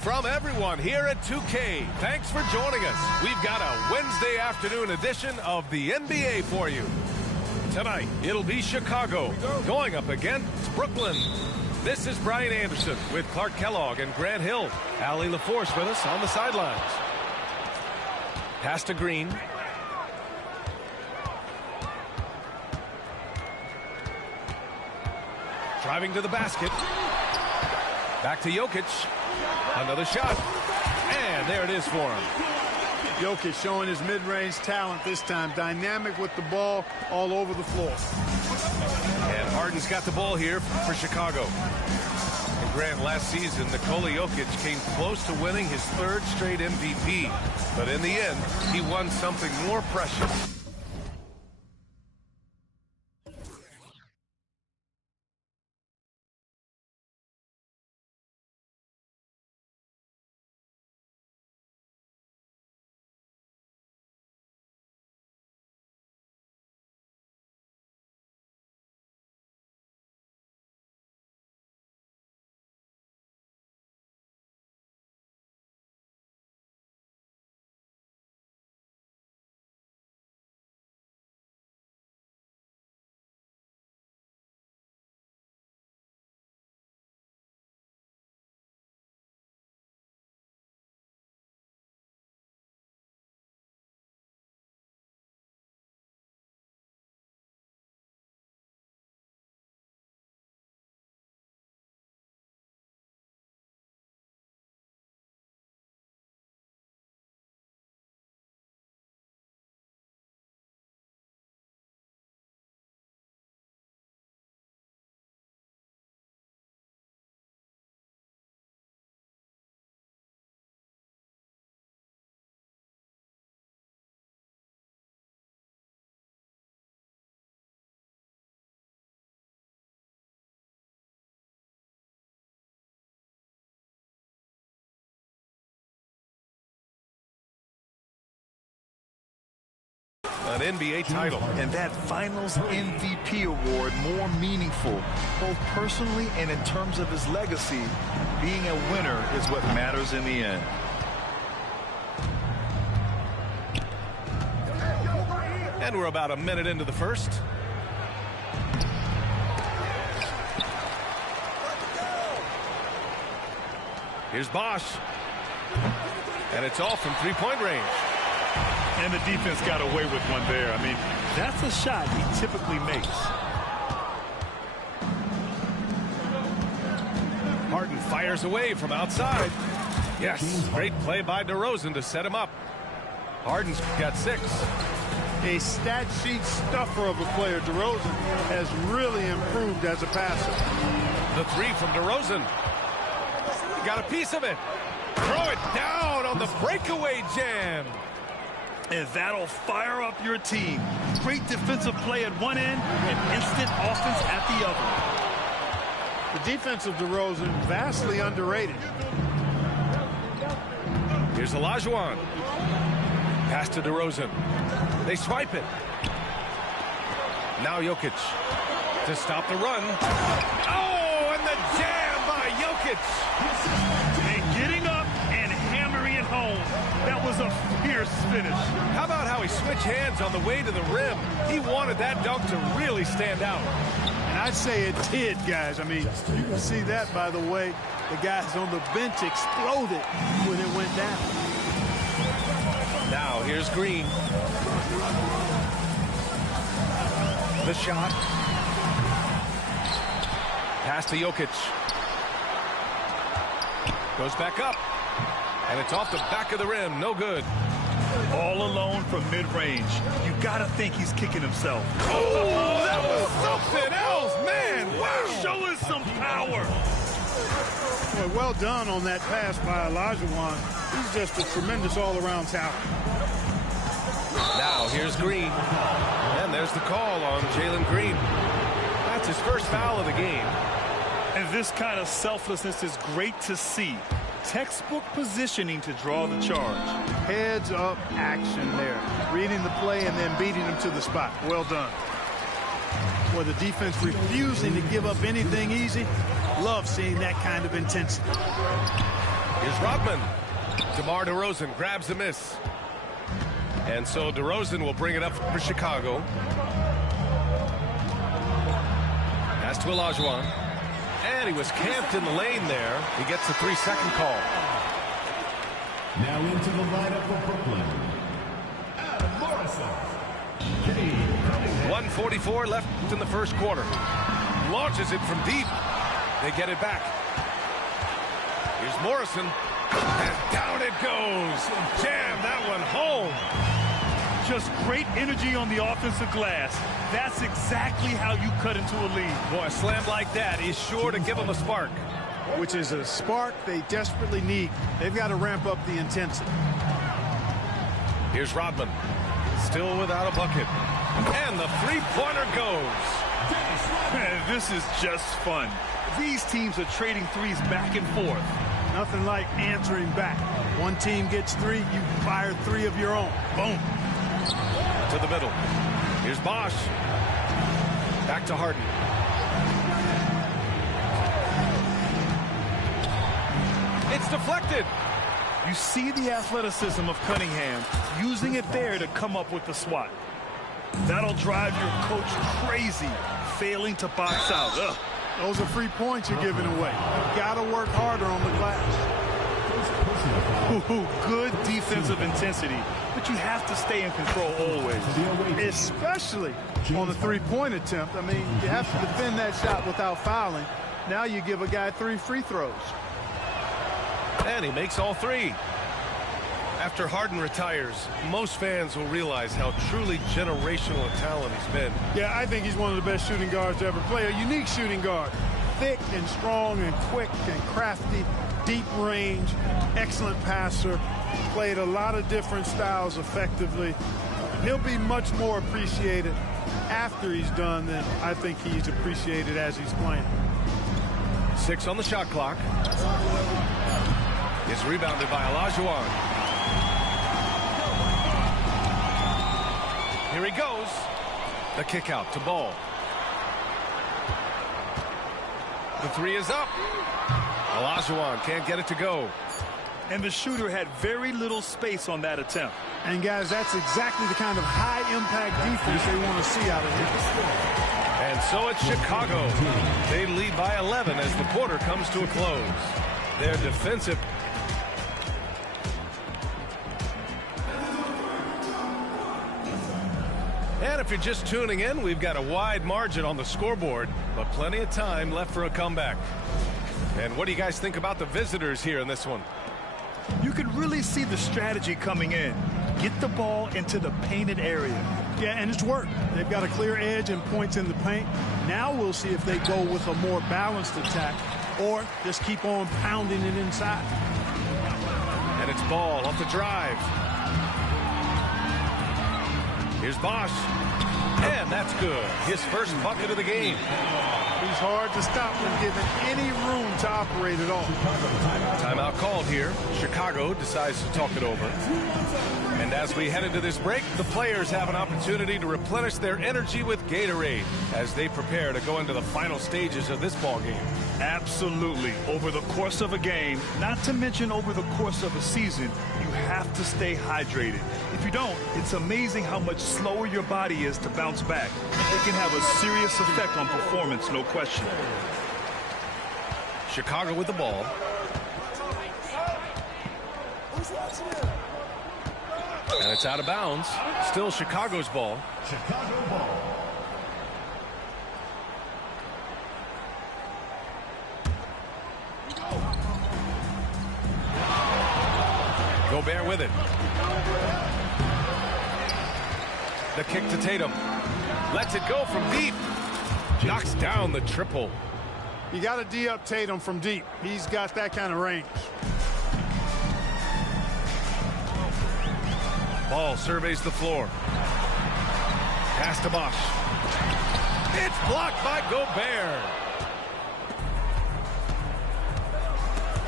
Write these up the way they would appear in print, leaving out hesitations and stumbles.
from everyone here at 2K. Thanks for joining us. We've got a Wednesday afternoon edition of the NBA for you. Tonight, it'll be Chicago going up against Brooklyn. This is Brian Anderson with Clark Kellogg and Grant Hill. Allie LaForce with us on the sidelines. Pass to Green. Driving to the basket. Back to Jokic. Another shot. And there it is for him. Jokic showing his mid-range talent this time. Dynamic with the ball all over the floor. And Harden's got the ball here for Chicago. And Grant, last season, Nikola Jokic came close to winning his third straight MVP. But in the end, he won something more precious. An NBA title. And that finals MVP award more meaningful, both personally and in terms of his legacy. Being a winner is what matters in the end. And we're about a minute into the first. Here's Bosch. And it's all from three-point range. And the defense got away with one there. I mean, that's a shot he typically makes. Harden fires away from outside. Yes, great play by DeRozan to set him up. Harden's got 6. A stat sheet stuffer of a player. DeRozan has really improved as a passer. The 3 from DeRozan. Got a piece of it. Throw it down on the breakaway jam. And that'll fire up your team. Great defensive play at one end and instant offense at the other. The defense of DeRozan vastly underrated. Here's Olajuwon. Pass to DeRozan. They swipe it. Now Jokic to stop the run. Oh, and the jam by Jokic. And getting up and hammering it home. That was a fierce finish. How about how he switched hands on the way to the rim? He wanted that dunk to really stand out. And I'd say it did, guys. I mean, you can see that by the way the guys on the bench exploded when it went down. Now here's Green. The shot. Pass to Jokic. Goes back up. And it's off the back of the rim. No good. All alone from mid-range. You got to think he's kicking himself. Oh, that was something else, man. Wow. Show us some power. Boy, well done on that pass by Olajuwon. He's just a tremendous all-around talent. Now here's Green. And there's the call on Jalen Green. That's his first foul of the game. And this kind of selflessness is great to see. Textbook positioning to draw the charge. Heads up action there. Reading the play and then beating him to the spot. Well done. Boy, the defense refusing to give up anything easy. Love seeing that kind of intensity. Here's Rodman. DeMar DeRozan grabs a miss. And so DeRozan will bring it up for Chicago. Pass to Olajuwon. And he was camped in the lane there. He gets a 3-second call. Now into the lineup for Brooklyn, Adam Morrison. 1:44 left in the first quarter. Launches it from deep. They get it back. Here's Morrison. And down it goes. Jam that one home. Just great energy on the offensive glass. That's exactly how you cut into a lead. Boy, a slam like that is sure to give them a spark. Which is a spark they desperately need. They've got to ramp up the intensity. Here's Rodman. Still without a bucket. And the three-pointer goes. Man, this is just fun. These teams are trading threes back and forth. Nothing like answering back. One team gets 3, you fire 3 of your own. Boom. To the middle. Here's Bosch. Back to Harden. It's deflected. You see the athleticism of Cunningham, using it there to come up with the swat. That'll drive your coach crazy, failing to box out. Ugh. Those are free points you're giving away. You've got to work harder on the glass. Ooh, good defensive intensity, but you have to stay in control always. Especially on the three-point attempt. I mean, you have to defend that shot without fouling. Now you give a guy 3 free throws. And he makes all 3. After Harden retires, most fans will realize how truly generational a talent he's been. Yeah, I think he's one of the best shooting guards to ever play. A unique shooting guard. Thick and strong and quick and crafty. Deep range. Excellent passer. Played a lot of different styles effectively. He'll be much more appreciated after he's done than I think he's appreciated as he's playing. 6 on the shot clock. It's rebounded by Olajuwon. Here he goes. The kick out to Ball. The 3 is up. Olajuwon can't get it to go. And the shooter had very little space on that attempt. And guys, that's exactly the kind of high-impact defense they want to see out of him. And so it's Chicago. They lead by 11 as the quarter comes to a close. Their defensive. And if you're just tuning in, we've got a wide margin on the scoreboard, but plenty of time left for a comeback. And what do you guys think about the visitors here in this one? You can really see the strategy coming in. Get the ball into the painted area. Yeah, and it's worked. They've got a clear edge and points in the paint. Now we'll see if they go with a more balanced attack or just keep on pounding it inside. And it's Ball off the drive. Here's Bosch. And that's good. His first bucket of the game. He's hard to stop when given any room to operate at all. Timeout called here. Chicago decides to talk it over. And as we head into this break, the players have an opportunity to replenish their energy with Gatorade as they prepare to go into the final stages of this ball game. Absolutely. Over the course of a game, not to mention over the course of a season, you have to stay hydrated. If you don't, it's amazing how much slower your body is to bounce back. It can have a serious effect on performance, no question. Chicago with the ball. And it's out of bounds. Still Chicago's ball. Chicago ball. Gobert with it. The kick to Tatum. Lets it go from deep. Knocks down the triple. You got to D-up Tatum from deep. He's got that kind of range. Ball surveys the floor. Pass to Bosch. It's blocked by Gobert.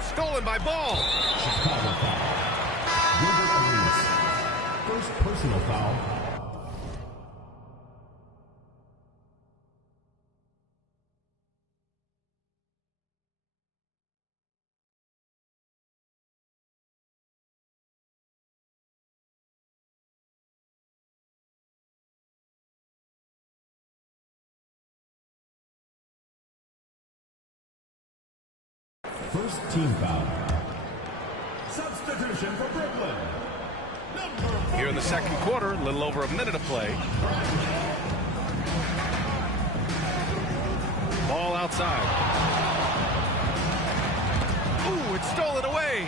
Stolen by Ball. Chicago foul. First personal foul. First team foul. Substitution for Brooklyn. Here in the second quarter, a little over a minute of play. Ball outside. Ooh, it's stolen away.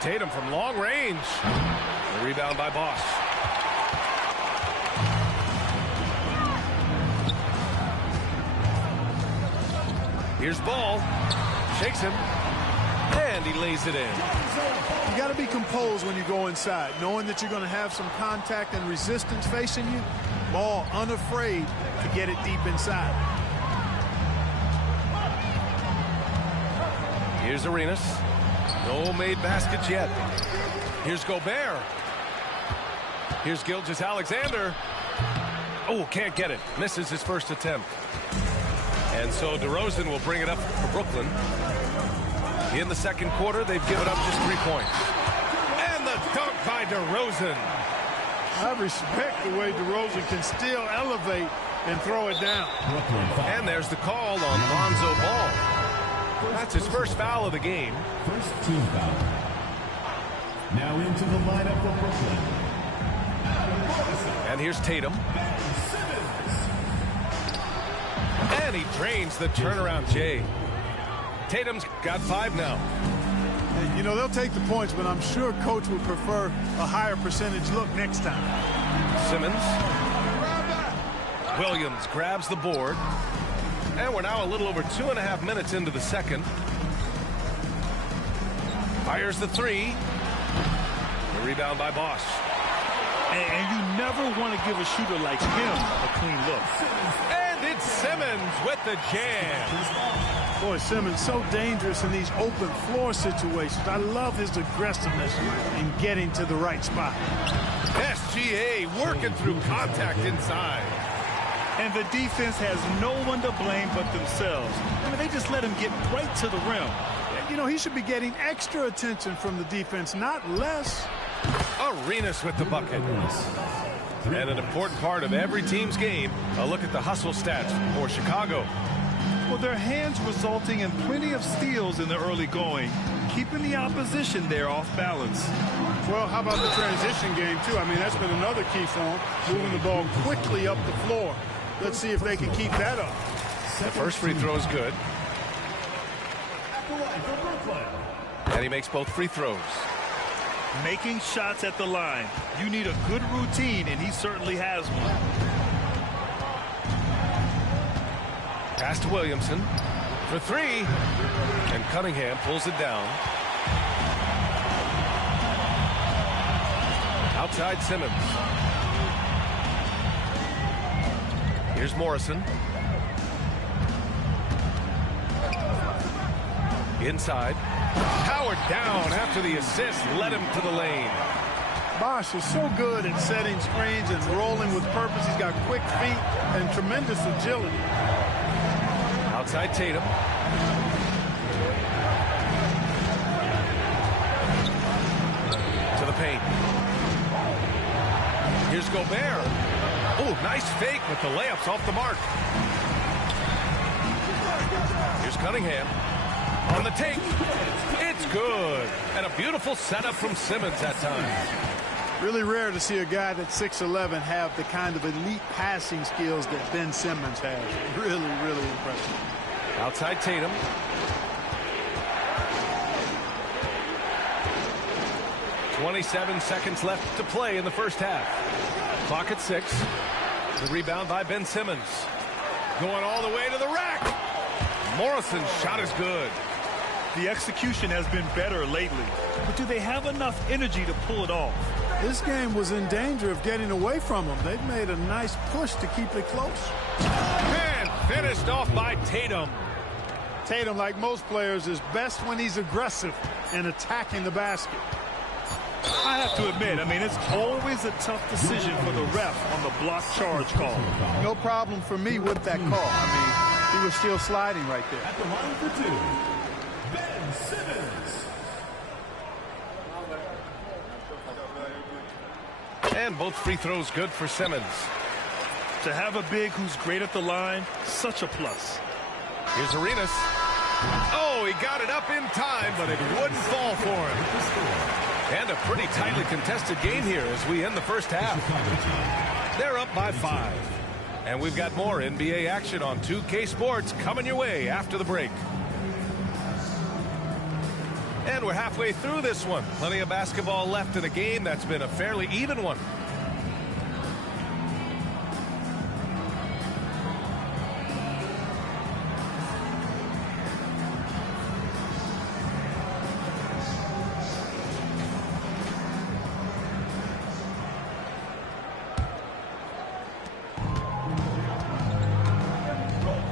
Tatum from long range. The rebound by Bosch. Here's Ball. Shakes him. And he lays it in. You got to be composed when you go inside, knowing that you're going to have some contact and resistance facing you. Ball unafraid to get it deep inside. Here's Arenas. No made baskets yet. Here's Gobert. Here's Gilgeous-Alexander. Oh, can't get it. Misses his first attempt. And so DeRozan will bring it up for Brooklyn. In the second quarter, they've given up just 3 points. And the dunk by DeRozan. I respect the way DeRozan can still elevate and throw it down. And there's the call on Lonzo Ball. That's his first foul of the game. First team foul. Now into the lineup for Brooklyn. And here's Tatum. And he drains the turnaround J. Tatum's got 5 now. You know, they'll take the points, but I'm sure coach would prefer a higher percentage look next time. Simmons. Williams grabs the board. And we're now a little over 2.5 minutes into the second. Fires the 3. The rebound by Bosch. And you never want to give a shooter like him a clean look. And it's Simmons with the jam. Boy, Simmons so dangerous in these open floor situations. I love his aggressiveness in getting to the right spot. SGA working through contact inside. And the defense has no one to blame but themselves. I mean, they just let him get right to the rim. You know, he should be getting extra attention from the defense, not less. Arenas with the bucket. And an important part of every team's game, a look at the hustle stats for Chicago. Well, their hands resulting in plenty of steals in the early going, keeping the opposition there off balance. Well, how about the transition game, too? I mean, that's been another key for them, moving the ball quickly up the floor. Let's see if they can keep that up. The first free throw is good. And he makes both free throws. Making shots at the line. You need a good routine, and he certainly has one. Pass to Williamson for 3. And Cunningham pulls it down. Outside Simmons. Here's Morrison. Inside. Powered down after the assist led him to the lane. Bosch is so good at setting screens and rolling with purpose. He's got quick feet and tremendous agility. Outside Tatum. To the paint. Here's Gobert. Oh, nice fake with the layups off the mark. Here's Cunningham. On the take. It's good. And a beautiful setup from Simmons that time. Really rare to see a guy that's 6'11" have the kind of elite passing skills that Ben Simmons has. Really, really impressive. Outside Tatum. "27 seconds left to play in the first half. Clock at 6. The rebound by Ben Simmons. Going all the way to the rack. Morrison's shot is good. The execution has been better lately, but do they have enough energy to pull it off? This game was in danger of getting away from them. They've made a nice push to keep it close. And finished off by Tatum. Tatum, like most players, is best when he's aggressive and attacking the basket. I have to admit, I mean, it's always a tough decision for the ref on the block charge call. No problem for me with that call. I mean, he was still sliding right there. At the line for 2, Ben Simmons. And both free throws good for Simmons. To have a big who's great at the line, such a plus. Here's Arenas. Oh, he got it up in time, but it wouldn't fall for him. And a pretty tightly contested game here as we end the first half. They're up by 5. And we've got more NBA action on 2K Sports coming your way after the break. And we're halfway through this one. Plenty of basketball left in a game that's been a fairly even one.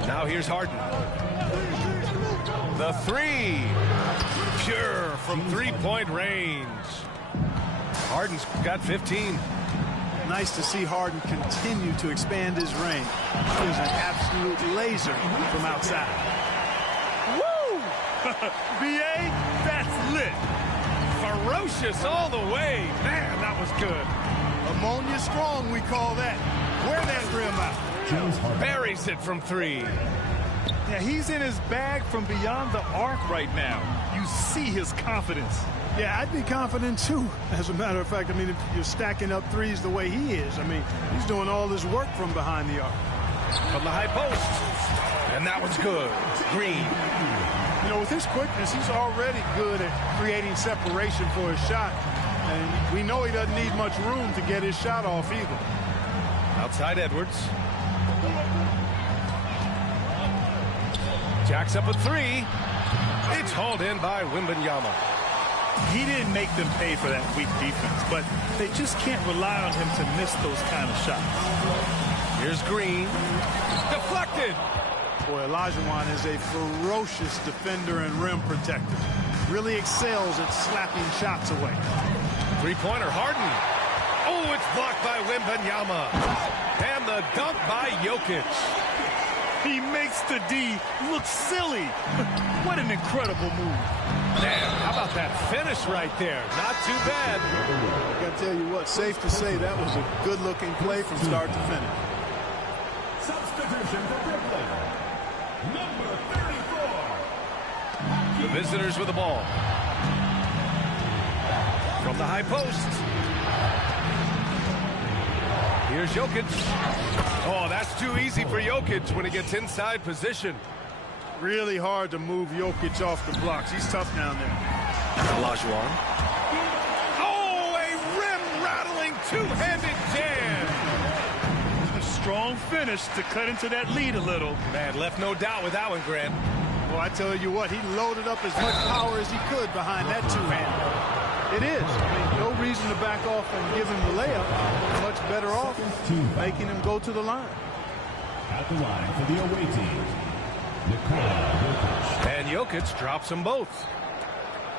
Now here's Harden. The three. Pure from three-point range. Harden's got 15. Nice to see Harden continue to expand his range. He is an absolute laser from outside. Woo! BA, that's lit. Ferocious all the way. Man, that was good. Ammonia strong, we call that. Wear that rim out. Buries it from 3. Yeah, he's in his bag from beyond the arc right now. You see his confidence. Yeah, I'd be confident too. As a matter of fact, I mean, if you're stacking up threes the way he is, I mean, he's doing all his work from behind the arc. From the high post. And that one's good. Green. You know, with his quickness, he's already good at creating separation for his shot. And we know he doesn't need much room to get his shot off either. Outside Edwards. Jacks up a 3. It's hauled in by Wembanyama. He didn't make them pay for that weak defense, but they just can't rely on him to miss those kind of shots. Here's Green. Deflected. Boy, Olajuwon is a ferocious defender and rim protector. Really excels at slapping shots away. Three-pointer, Harden. Oh, it's blocked by Wembanyama. And the dunk by Jokic. He makes the D look silly. What an incredible move. Man, how about that finish right there? Not too bad. I got to tell you what, safe to say that was a good-looking play from start to finish. Substitution for Brooklyn. Number 34. The visitors with the ball. From the high post. Here's Jokic. Oh, that's too easy for Jokic when he gets inside position. Really hard to move Jokic off the blocks. He's tough down there. Olajuwon. Oh, a rim-rattling two-handed jam. A strong finish to cut into that lead a little. Man, left no doubt with that one, Grant. Well, I tell you what, he loaded up as much power as he could behind that two-hander. It is. I mean, no reason to back off and give him the layup. Much better off making him go to the line. At the line for the away team, And Jokic drops them both.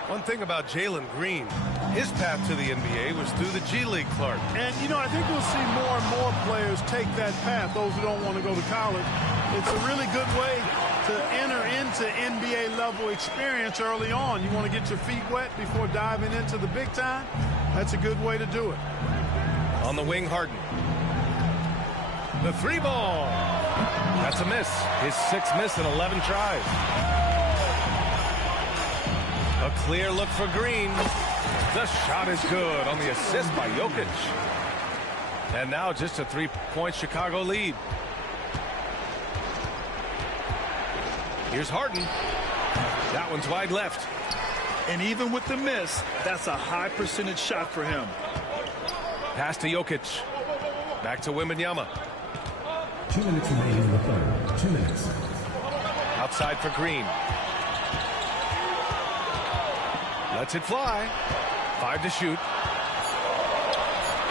One thing about Jalen Green, his path to the NBA was through the G League, Clark. And, you know, I think we'll see more and more players take that path, those who don't want to go to college. It's a really good way to enter into NBA level experience early on. You want to get your feet wet before diving into the big time? That's a good way to do it. On the wing, Harden. The 3 ball. That's a miss. His 6th miss in 11 tries. A clear look for Green. The shot is good on the assist by Jokic. And now just a 3-point Chicago lead. Here's Harden. That one's wide left. And even with the miss, that's a high percentage shot for him. Pass to Jokic. Back to Wembanyama. 2 minutes remaining in the third. 2 minutes. Outside for Green. Lets it fly. 5 to shoot.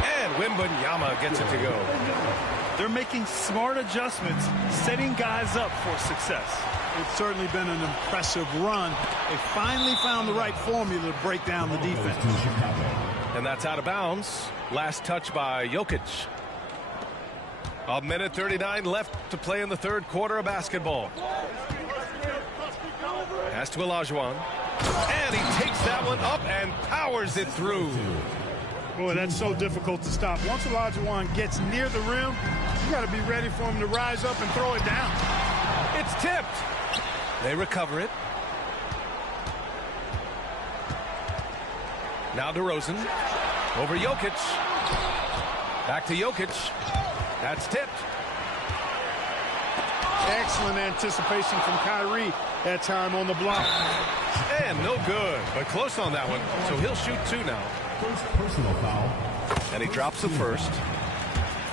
And Wembanyama gets it to go. They're making smart adjustments, setting guys up for success. It's certainly been an impressive run. They finally found the right formula to break down the defense. And that's out of bounds. Last touch by Jokic. 1:39 left to play in the third quarter of basketball. Pass to Olajuwon. And he takes that one up and powers it through. Boy, that's so difficult to stop. Once Olajuwon gets near the rim, you got to be ready for him to rise up and throw it down. It's tipped. They recover it. Now DeRozan. Over Jokic. Back to Jokic. That's tipped. Excellent anticipation from Kyrie that time on the block. And no good, but close on that one. So he'll shoot 2 now. First personal foul. And he drops the first.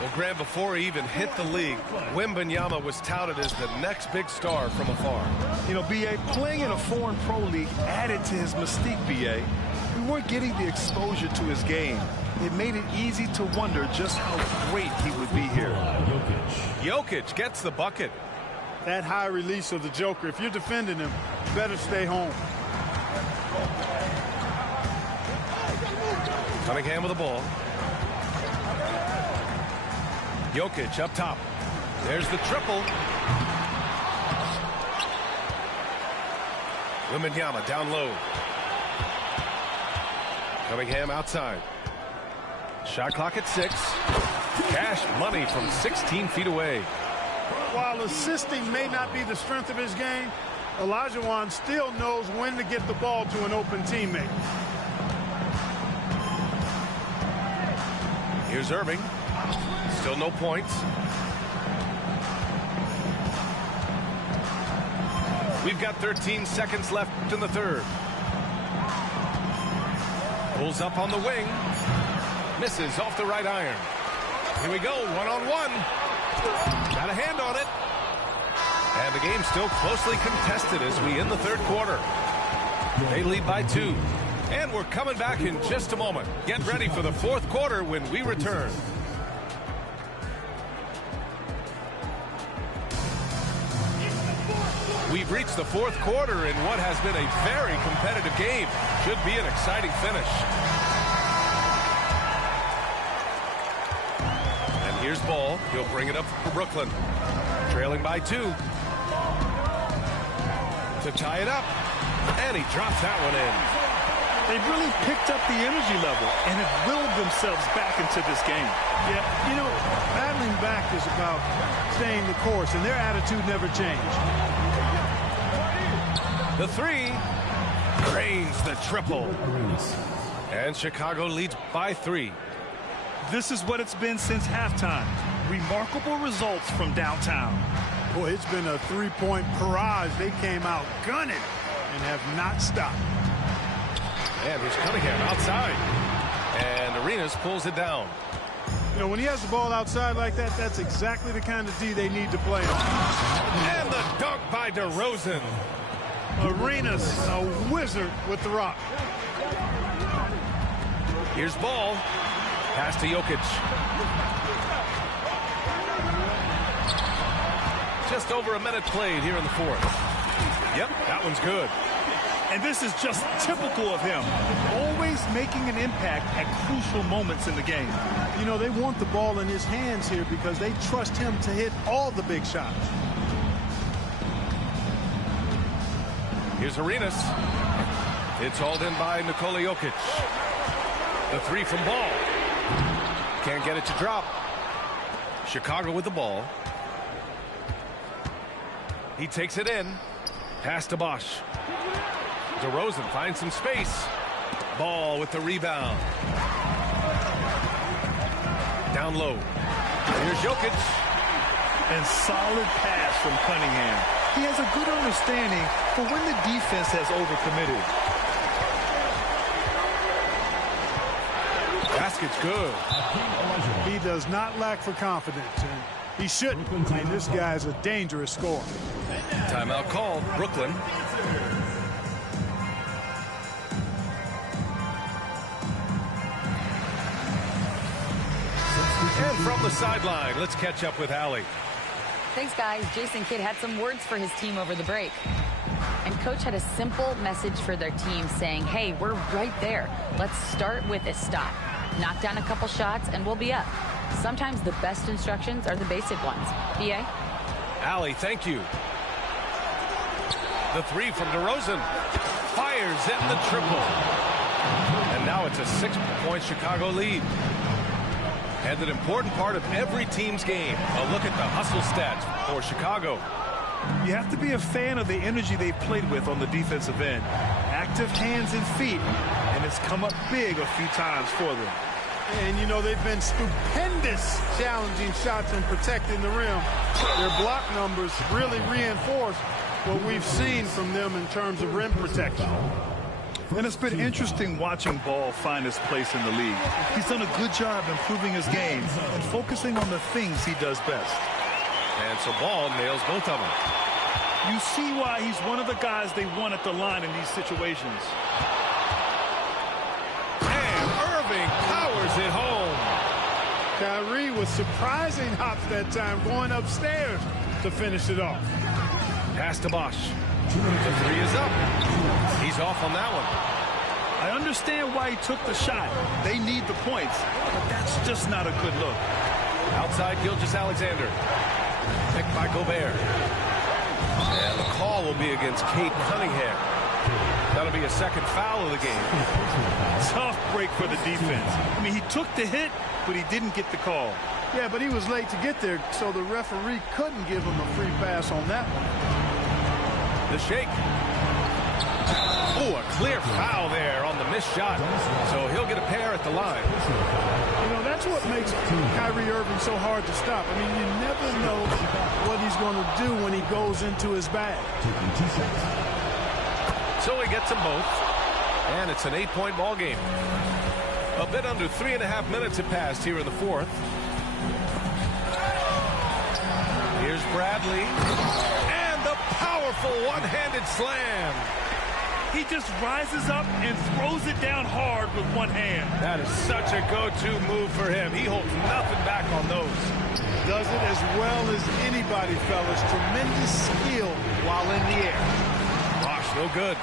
Well, Graham, before he even hit the league, Wembanyama was touted as the next big star from afar. You know, B.A., playing in a foreign pro league added to his mystique, B.A. We weren't getting the exposure to his game. It made it easy to wonder just how great he would be here. Jokic gets the bucket. That high release of the Joker, if you're defending him, you better stay home. Cunningham with the ball. Jokic up top. There's the triple. Wembanyama down low. Cunningham outside. Shot clock at 6. Cash money from 16 feet away. While assisting may not be the strength of his game, Olajuwon still knows when to get the ball to an open teammate. Here's Irving. Still no points. We've got 13 seconds left in the third. Pulls up on the wing. Misses off the right iron. Here we go, one-on-one. Got a hand on it. And the game's still closely contested as we end the third quarter. They lead by 2. And we're coming back in just a moment. Get ready for the fourth quarter when we return. We've reached the fourth quarter in what has been a very competitive game. Should be an exciting finish. And here's Ball. He'll bring it up for Brooklyn. Trailing by 2. To tie it up. And he drops that one in. They've really picked up the energy level and have willed themselves back into this game. Yeah, you know, battling back is about staying the course, and their attitude never changed. The 3 drains the triple. And Chicago leads by 3. This is what it's been since halftime. Remarkable results from downtown. Boy, it's been a three-point barrage. They came out gunning and have not stopped. And here's Cunningham outside. And Arenas pulls it down. You know, when he has the ball outside like that, that's exactly the kind of D they need to play on. And the dunk by DeRozan. Arenas, a wizard with the rock. Here's Ball. Pass to Jokic. Just over a minute played here in the fourth. Yep, that one's good. And this is just typical of him. Always making an impact at crucial moments in the game. You know, they want the ball in his hands here because they trust him to hit all the big shots. Here's Arenas. It's hauled in by Nikola Jokic. The 3 from Ball. Can't get it to drop. Chicago with the ball. He takes it in. Pass to Bosch. DeRozan finds some space. Ball with the rebound. Down low. Here's Jokic. And solid pass from Cunningham. He has a good understanding for when the defense has overcommitted. Basket's good. He does not lack for confidence, and he shouldn't. I mean, this guy's a dangerous scorer. Timeout called. Brooklyn. And from the sideline, let's catch up with Allie. Thanks, guys. Jason Kidd had some words for his team over the break. And Coach had a simple message for their team saying, hey, we're right there. Let's start with a stop. Knock down a couple shots, and we'll be up. Sometimes the best instructions are the basic ones. B.A.? Allie, thank you. The 3 from DeRozan. Fires in the triple. And now it's a 6-point Chicago lead. And an important part of every team's game. A look at the hustle stats for Chicago. You have to be a fan of the energy they've played with on the defensive end. Active hands and feet, and and it's come up big a few times for them. And, you know, they've been stupendous challenging shots and protecting the rim. Their block numbers really reinforce what we've seen from them in terms of rim protection. And it's been interesting watching Ball find his place in the league. He's done a good job improving his game and focusing on the things he does best. And so Ball nails both of them. You see why he's one of the guys they want at the line in these situations. And Irving powers it home. Kyrie with surprising hops that time, going upstairs to finish it off. Pass to Bosch. The three is up. He's off on that one. I understand why he took the shot. They need the points, but that's just not a good look. Outside Gilgeous-Alexander. Picked by Gobert. And the call will be against Cade Cunningham. That'll be a second foul of the game. Tough break for the defense. I mean, he took the hit, but he didn't get the call. Yeah, but he was late to get there, so the referee couldn't give him a free pass on that one. The shake. Oh, a clear foul there on the missed shot. So he'll get a pair at the line. You know, that's what makes Kyrie Irving so hard to stop. I mean, you never know what he's going to do when he goes into his bag. So he gets them both. And it's an 8-point ball game. A bit under 3.5 minutes have passed here in the fourth. Here's Bradley. And the powerful one-handed slam. He just rises up and throws it down hard with one hand. That is such a go-to move for him. He holds nothing back on those. Does it as well as anybody, fellas. Tremendous skill while in the air. Gosh, no good.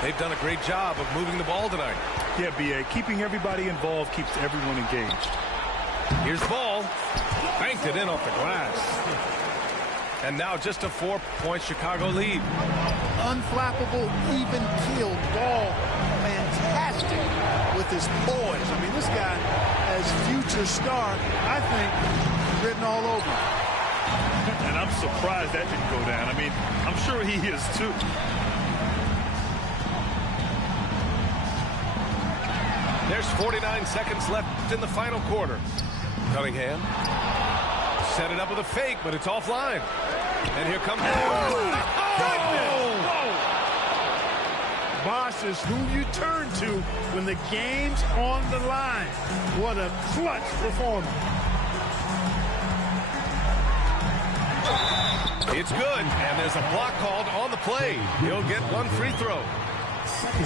They've done a great job of moving the ball tonight. Yeah, B.A. Keeping everybody involved keeps everyone engaged. Here's the ball. Banked it in off the glass. And now just a 4-point Chicago lead. Unflappable, even-keeled ball. Fantastic with his poise. I mean, this guy has future star, I think, written all over him. And I'm surprised that didn't go down. I mean, I'm sure he is too. There's 49 seconds left in the final quarter. Cunningham set it up with a fake, but it's offline. And here comes... Bosch is who you turn to when the game's on the line. What a clutch performance. It's good, and there's a block called on the play. He'll get one free throw.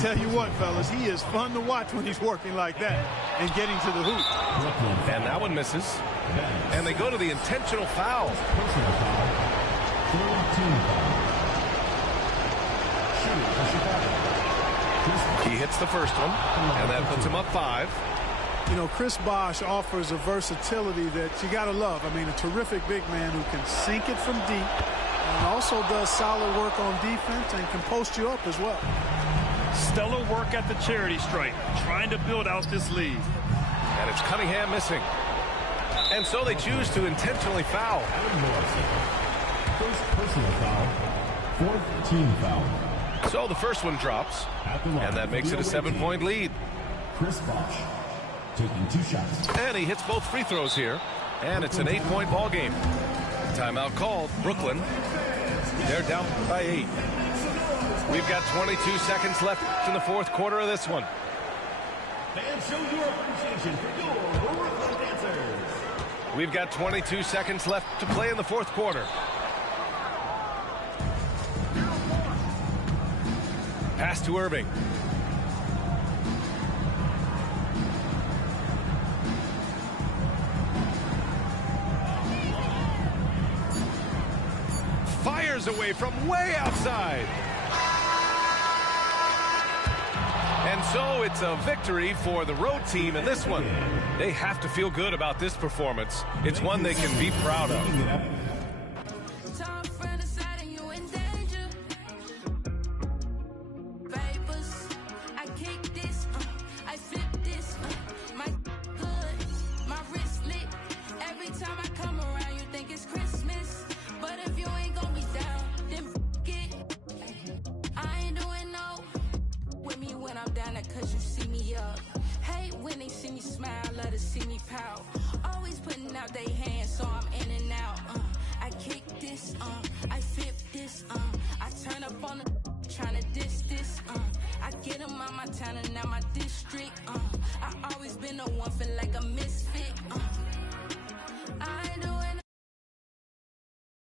Tell you what, fellas, he is fun to watch when he's working like that and getting to the hoop. And that one misses. And they go to the intentional foul. He hits the first one, and that puts him up 5. You know, Chris Bosch offers a versatility that you got to love. I mean, a terrific big man who can sink it from deep and also does solid work on defense and can post you up as well. Stellar work at the charity stripe, trying to build out this lead. And it's Cunningham missing. And so they choose to intentionally foul. First personal foul, fourth team foul. So the first one drops, and that makes it a 7-point lead. Chris Bosch taking 2 shots. And he hits both free throws here, and it's an 8-point ball game. Timeout called. Brooklyn, they're down by 8. We've got 22 seconds left in the fourth quarter of this one. Fans, show your appreciation for your Brooklyn dancers. We've got 22 seconds left to play in the fourth quarter. Pass to Irving. Fires away from way outside. And so it's a victory for the road team in this one. They have to feel good about this performance. It's one they can be proud of. cause you see me up. Hate when they see me smile, love to see me pout. Always putting out they hands, so I'm in and out. I kick this, I flip this, I turn up on the tryna diss this, I get them out my town and now my district, I always been the one, feel like a misfit,